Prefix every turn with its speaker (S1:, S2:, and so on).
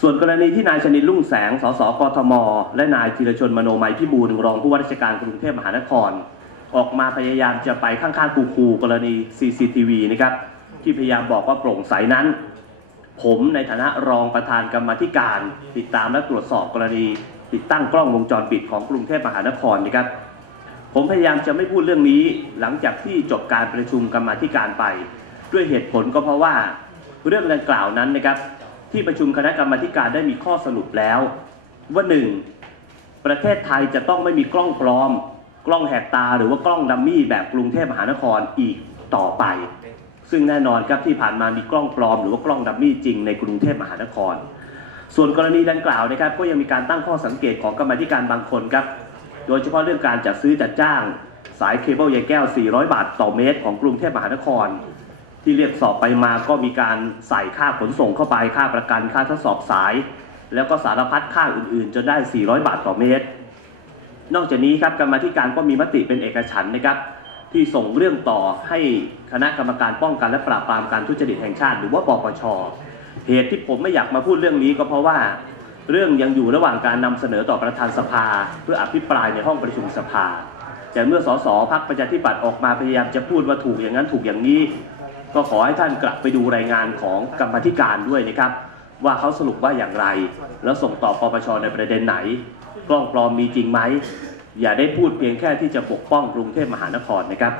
S1: ส่วนกรณีที่นายชนินลุ่งแสง สสกทม และนายธีรชนมโนมัยพิบูลรองผู้ว่าราชการกรุงเทพมหานคร ออกมาพยายามจะไปข้างๆคูคูกรณี CCTV นะครับที่พยายามบอกว่าโปร่งใสนั้น ผมในฐานะรองประธานกรรมธิการ ติดตามและตรวจสอบกรณี ติดตั้งกล้องวงจรปิดของกรุงเทพมหานครนะครับ ผมพยายามจะไม่พูดเรื่องนี้หลังจากที่จบการประชุมกรรมธิการไป ด้วยเหตุผลก็เพราะว่าเรื่องดังกล่าวนั้นนะครับ ที่ประชุมคณะกรรมาการได้มีข้อสรุปแล้ว ว่าหนึ่งประเทศไทยจะต้องไม่มีกล้องปลอม กล้องแหกตาหรือว่ากล้องดัมมี่แบบกรุงเทพมหานครอีกต่อไป ซึ่งแน่นอนครับที่ผ่านมามีกล้องปลอม หรือว่ากล้องดัมมี่จริงในกรุงเทพมหานคร ส่วนกรณีดังกล่าวนะครับก็ยังมีการตั้งข้อสังเกตของกรรมธิการบางคนครับ โดยเฉพาะเรื่องการจัดซื้อจัดจ้าง สายเคเบิลใยแก้ว 400 บาทต่อเมตร ของกรุงเทพมหานคร ที่เรียกสอบไปมาก็มีการใส่ค่าขนส่งเข้าไปค่าประกันค่าทดสอบสาย แล้วก็สารพัดค่าอื่นๆ จนได้ 400 บาทต่อเมตร นอกจากนี้ครับกรรมธิการก็มีมติเป็นเอกฉันท์นะครับ ที่ส่งเรื่องต่อให้คณะกรรมการป้องกันและปราบปรามการทุจริตแห่งชาติ หรือว่าปปชเหตุที่ผมไม่อยากมาพูดเรื่องนี้ก็เพราะว่าเรื่องยังอยู่ระหว่างการนำเสนอต่อประธานสภา เพื่ออภิปรายในห้องประชุมสภา แต่เมื่อสสพักประชาธิปัตย์ออกมาพยายามจะพูดว่าถูกอย่างนั้นถูกอย่างนี้ ก็ขอให้ท่านกลับไปดูรายงานของกรรมธิการด้วยนะครับ ว่าเขาสรุปว่าอย่างไร แล้วส่งต่อปปชในประเด็นไหน กล้องปลอมมีจริงไหม อย่าได้พูดเพียงแค่ที่จะปกป้องกรุงเทพมหานครนะครับ